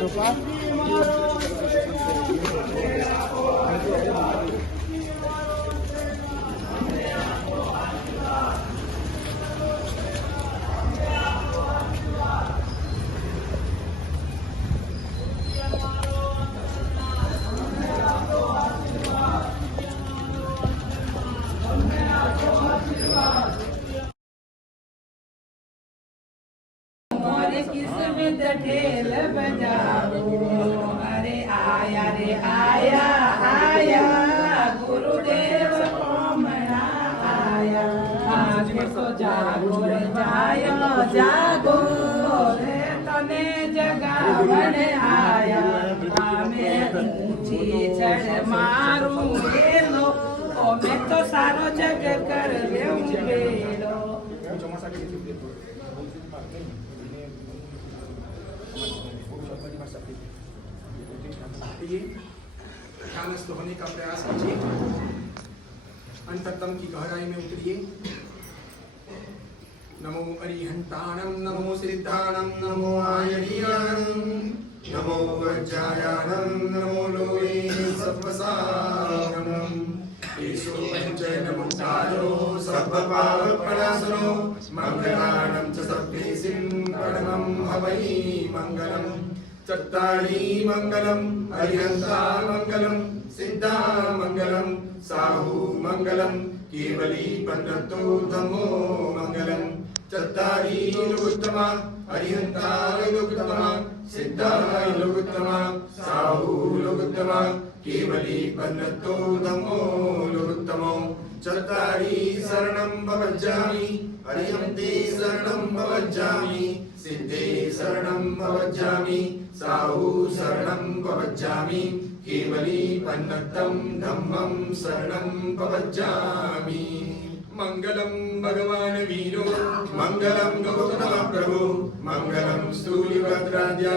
રૂપા किस्मत ढेल बजाओ, अरे आया रे आया आया गुरुदेव कोमड़ा आया, आज तो जागो रे जायो जागो रे तने जगावन आया, मैं ऊंची चढ़ मारू बेलो, ओ मैं तो सारो जग कर लेऊं बेलो। ध्यानस्थ होने का प्रयास कीजिए, अंतरतम की गहराई में उतरिए। नमो अरिहंताणं, नमो सिद्धाणं, नमो आयर्याणं, नमो वज्रायाणं, नमो लोहे सत्वसारणं, ईशो पंचैनमुक्तारो सर्वपापप्रणाशनो, मङ्गलानं च सर्वेसिं परमं हवै मङ्गलम्। चत्तारी मंगलम, अरिहंता मंगलम, सिद्धा मंगलम, साहू मंगलम, केवली पन्नतो धम्मो मंगलम। चत्तारी लोकोत्तमा, अरिहंता लोकोत्तमा, सिद्धा लोकोत्तमा, साहू लोकोत्तमा, केवली पन्नतो धम्मो लोकोत्तमो। चत्तारी शरणं भवज्जामि, अरिहन्ते शरणं भवज्जामि, सिद्धे शरणं भवज्जामि, साहू शरणं भवज्जामि, केवली पन्नतं धम्मं शरणं भवज्जामि। मंगलम भगवान वीरो, मंगलम गौतम प्रभु, मंगलम स्थूलिभद्राद्या,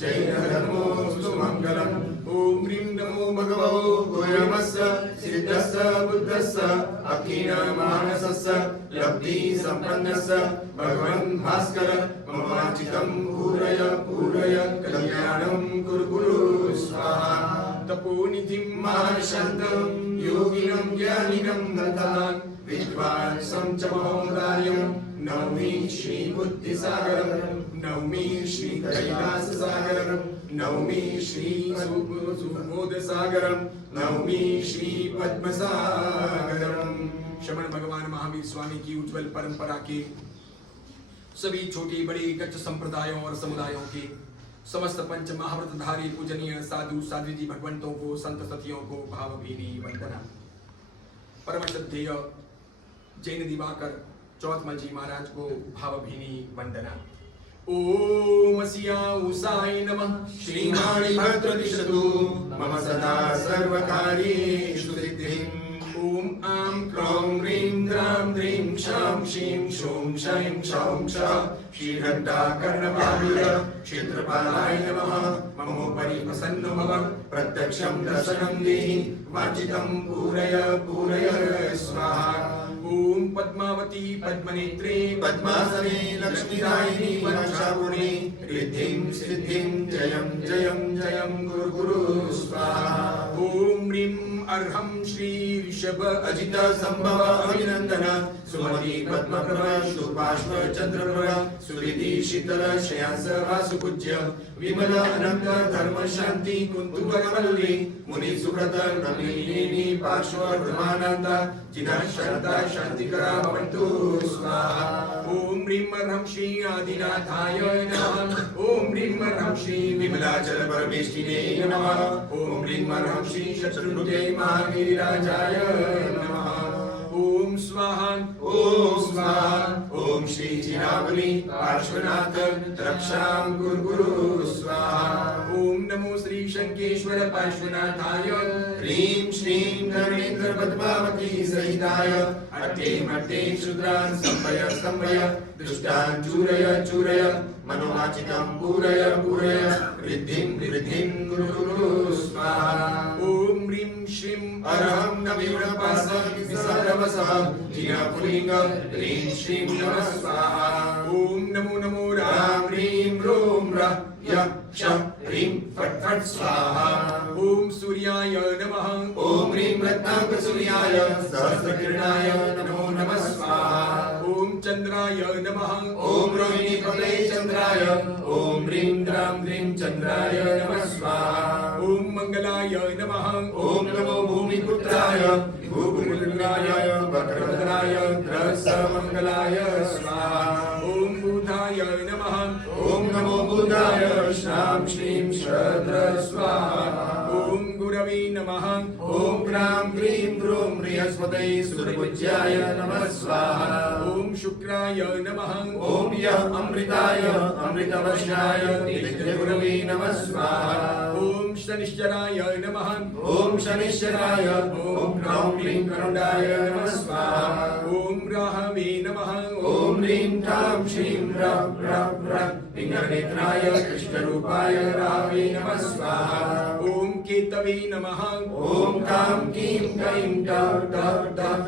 जैन धर्मोऽस्तु मंगलम। ओम ह्रीं नमो भगवो भूयमस्य सिद्धस्य बुद्धस्य अखिलमानसस्य लब्धि संपन्नस्य भगवन् भास्कर मम वाञ्छितं पूरय पूरय कल्याणं कुरु कुरु स्वाहा। तपोनिधिं महाशान्तं योगिनं ज्ञानिनं दत्तान् विद्वांसं च महोदार्यं नौमि श्री बुद्धिसागरं, नौमि श्री कैलाससागरं, नौमि श्री सुबोधसागरं, नौमि श्री पद्मसागरं। श्रमण भगवान महावीर स्वामी की उज्जवल परंपरा के सभी छोटे बड़े गच्छ संप्रदायों और समुदायों के समस्त पंच महाव्रतधारी पूजनीय साधु साध्वी जी भगवंतों को, संत सतियों को भावभीनी वंदना। परम श्रद्धेय जैन दिवाकर चौथमल जी महाराज को भावभीनी वंदना। ओम सियाउसाय नमः। श्रीमाणि भद्रदिशतु मम सदा सर्वकार्येषु सिद्धिम्। ओम आं क्लौं ह्रीं द्रां द्रीं क्षां क्षीं क्षौं क्षैं क्षौं क्षः श्रीघण्टाकर्णपावीर क्षेत्रपालाय नमः। ममोपरि प्रसन्नो भव, प्रत्यक्षं दर्शनं देहि, वाञ्छितं पूरय पूरय स्वाहा। ओम पद्मावती पद्मनेत्रे पद्मासने लक्ष्मीदायिनी वंशापुणे रिद्धिं सिद्धिं जयं जयं जयं गुरु गुरु स्वाहा। ओम ह्रीं अर्हं श्री ऋषभ अजित संभव अभिनंदन सुमति पद्मप्रभ शुभाष्प चंद्रप्रभ सुविधि शीतल श्रेयांस वासुपूज्य विमल अनंत धर्म शांति कुंतुवल्ली मुनि सुव्रत नमिनी पार्श्व ब्रह्मानंद जिना शांता शांतिकरा भवन्तु स्वाहा। ओम ह्रीं अर्हं श्री आदिनाथाय नमः। ओम ह्रीं अर्हं श्री विमलाचल परमेष्ठिने नमः। ओम ह्रीं अर्हं श्री शत्रुनुते महावीराजाय नमः। ओम ओम स्वाहा ओम स्वाहा। ओम श्री चिरावली पार्श्वनाथ रक्षां कुरु स्वाहा। ओम नमो श्री शंकेश्वर पार्श्वनाथाय ह्रीं श्रीं धरणीन्द्र पद्मावती सहिताय अट्टे मट्टे क्षुद्रान् संभय दुष्टान् चूरय मनोवाचितं पूरय वृद्धिं कुरु स्वाहा। ओम ह्रीं श्रीं अरहं नवीरपासः जिनापुलिंग ह्रीं श्रीं नमः स्वाहा। ओम नमो राम ह्रीं रों रः यक्ष ह्रीं फट् फट् स्वाहा। ओम सूर्याय नमः ओम ह्रीं रत्नाकरसूर्याय सहस्रकिरणाय नमो नमः स्वाहा। ओम चंद्राय नमः ओम रोहिणी प्रलय चंद्राय ओम ह्रीं द्रां ह्रीं चंद्राय नमः स्वाहा। ओम मंगलाय नमः ओम नमो भूमिपुत्राय भूपुत्राय वक्रवदनाय ग्रहसमंगलाय स्वाहा। ओम बुधाय नमः ओम नमो बुधाय श्रां श्रीं श्रद्र स्वाहा। ओम गुरवे नमः ओम ग्रां ग्रीं ग्रूं बृहस्पतये सूर्यपूज्याय नमः स्वाहा। ओम शुक्राय नमः ओम यः अमृताय अमृतवर्षाय नित्यगुरवे नमः स्वाहा। ओम शनिश्चराय नमः ओम शनिश्चराय ओम क्रौं क्लीं करुणाय नमः स्वाहा। ओम राहवे नमः ओम ह्रीं ठां श्रीं रः पिङ्गलनेत्राय कृष्णरूपाय रावे नमः स्वाहा। ओम केतवे नमः ओम कां कीं कैं ट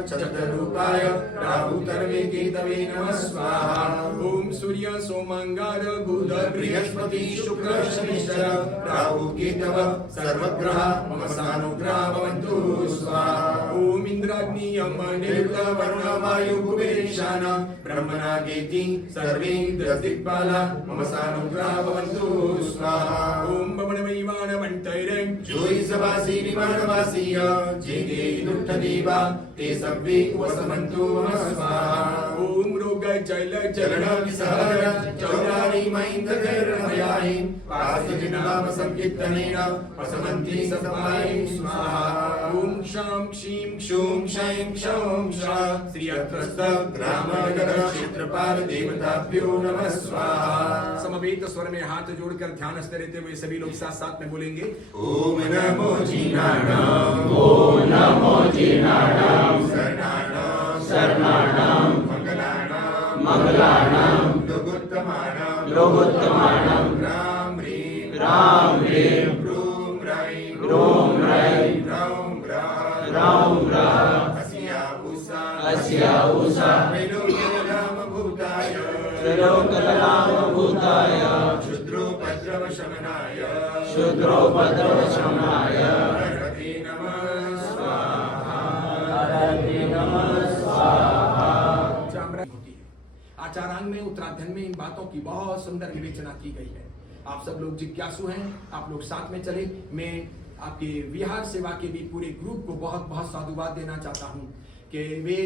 चतुरूपाय राहुतर्वे केतवे नमः स्वाहा। ओम सूर्य सोमांगार बुध बृहस्पति शुक्र शनिश्चर राहु केतव सर्वग्रह मम सानुग्रह भवन्तु स्वाहा। ओम इंद्राग्नि यम निरुक्त वरुण वायु कुबेरेशान ब्रह्मणागेति सर्वे दिक्पाला मम सानुग्रह भवन्तु स्वाहा। ओम भवनमैवान मंतैरे जोई सवासी विमानवासी जेगे दुष्टदेवा ते सर्वे वसमन्तु मम स्वाहा। ओम रोग जल चरण विसहर चौरारि महेन्द्रगर्भयाहि पार्थिनाम संकीर्तनेन वसमन्ति सत्पायै स्वाहा। ओम शां क्षीं शूं शैं क्षौं शा श्री अत्रस्त ग्रामनगर क्षेत्रपाल देवताभ्यो नमः स्वाहा। समवेत स्वर में हाथ जोड़कर ध्यानस्थ रहते हुए सभी लोग साथ साथ में बोलेंगे ओम नमो जीनानाम ओम नमो जीनानाम शरणानाम मंगलानाम लोकोत्तमानाम राम ह्रीं रूं रैं रौं रः अस्या उषा त्रिलोककलामभूताय क्षुद्रोपद्रवशमनाय हरते नमः स्वाहा। होती है। आचारांग में उत्तराध्ययन में इन बातों की बहुत सुंदर विवेचना की गई है। आप सब लोग जिज्ञासु हैं, आप लोग साथ में चले। मैं आपके विहार सेवा के भी पूरे ग्रुप को बहुत बहुत साधुवाद देना चाहता हूं कि वे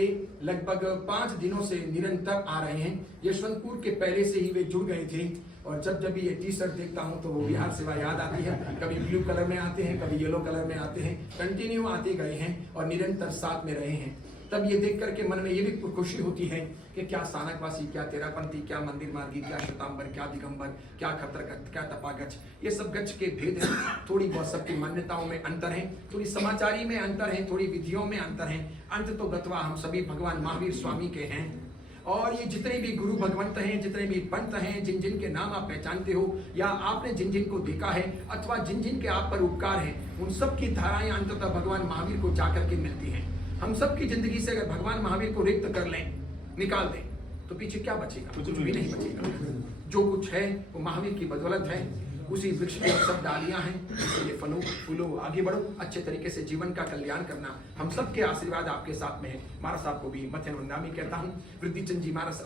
लगभग 5 दिनों से निरंतर आ रहे हैं। यशवंतपुर के पहले से ही वे जुड़ गए थे और जब भी ये टी शर्ट देखता हूं तो वो विहार सेवा याद आती है। कभी ब्लू कलर में आते हैं, कभी येलो कलर में आते हैं, कंटिन्यू आते गए हैं और निरंतर साथ में रहे हैं। तब ये देख करके मन में ये भी खुशी होती है कि क्या स्थानकवासी, क्या तेरापंथी, क्या मंदिर मार्गी, क्या श्वेतांबर, क्या दिगंबर, क्या खतरगत, क्या तपागच, ये सब गच्छ के भेद हैं। थोड़ी बहुत सबकी मान्यताओं में अंतर है, थोड़ी समाचारी में अंतर है, थोड़ी विधियों में अंतर है। अंत तो गत्वा हम सभी भगवान महावीर स्वामी के हैं। और ये जितने भी गुरु भगवंत हैं, जितने भी पंत हैं, जिन जिन के नाम आप पहचानते हो या आपने जिन जिन को देखा है अथवा जिन जिन के आप पर उपकार हैं, उन सब की धाराएं अंततः भगवान महावीर को जाकर के मिलती हैं। हम सब की जिंदगी से अगर भगवान महावीर को रिक्त कर लें, निकाल दें, तो पीछे क्या बचेगा? कुछ भी नहीं बचेगा। जो कुछ है वो महावीर की बदौलत है। उसी वृक्ष में सब डालियां हैं, इसलिए फलो फूलो, आगे बढ़ो, अच्छे तरीके से जीवन का कल्याण करना। हम सबके आशीर्वाद आपके साथ में है। महाराज साहब को भी मथन वंदामी कहता हूँ, वृद्धिचंद जी महाराज,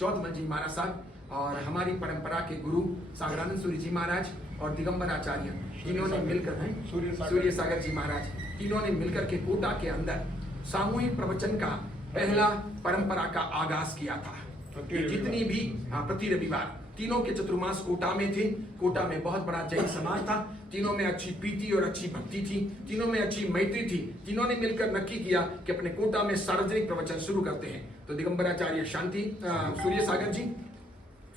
चौधमल जी महाराज साहब और हमारी परंपरा के गुरु सागरानंद सूर्य जी महाराज और दिगंबर आचार्य, इन्होंने मिलकर सूर्य सागर जी महाराज, इन्होंने मिलकर के कोटा के अंदर सामूहिक प्रवचन का पहला परंपरा का आगाज किया था। जितनी भी प्रति रविवार तीनों के चतुर्मास कोटा में थे। कोटा में बहुत बड़ा जैन समाज था। तीनों में अच्छी प्रीति और अच्छी भक्ति थी, तीनों में अच्छी मैत्री थी। तीनों ने मिलकर नक्की किया कि अपने कोटा में सार्वजनिक प्रवचन शुरू करते हैं। तो दिगंबराचार्य शांति सूर्य सागर जी,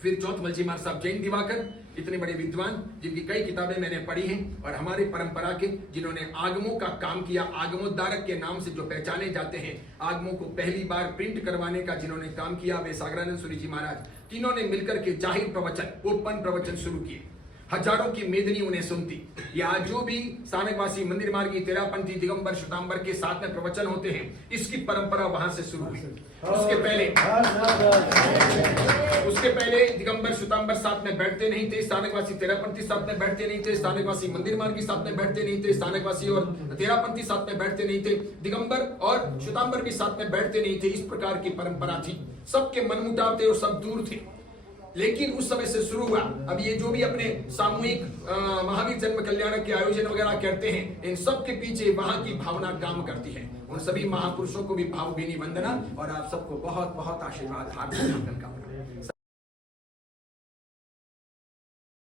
फिर चौथमल जी महाराज साहब जैन दिवाकर, इतने बड़े विद्वान जिनकी कई किताबें मैंने पढ़ी हैं, और हमारे परंपरा के जिन्होंने आगमों का काम किया, आगमोद्धारक के नाम से जो पहचाने जाते हैं, आगमों को पहली बार प्रिंट करवाने का जिन्होंने काम किया, वे सागरानंद सूरी जी महाराज। तीनों ने मिलकर के जाहिर प्रवचन, ओपन प्रवचन शुरू किए। हजारों की मेदनी उन्हें सुनती। या जो भी स्थानकवासी मंदिर मार्गी तेरापंथी दिगंबर श्वेतांबर के साथ में प्रवचन होते हैं, इसकी परंपरा वहां से शुरू हुई। उसके पहले दिगंबर श्वेतांबर साथ में बैठते नहीं थे, स्थानकवासी तेरापंथी साथ में बैठते नहीं थे, स्थानकवासी मंदिर मार्गी साथ में बैठते नहीं थे, स्थानकवासी और तेरापंथी साथ में बैठते नहीं थे, दिगंबर और श्वेतांबर भी साथ में बैठते नहीं थे। इस प्रकार की परंपरा थी। सबके मनमुटाव थे और सब दूर थे। लेकिन उस समय से शुरू हुआ। अब ये जो भी अपने सामूहिक महावीर जन्म कल्याण के आयोजन वगैरह करते हैं, इन सब के पीछे वहां की भावना काम करती है। उन सभी महापुरुषों को भी भावभीनी वंदना और आप सबको बहुत बहुत आशीर्वाद, हार्दिक अभिनंदन।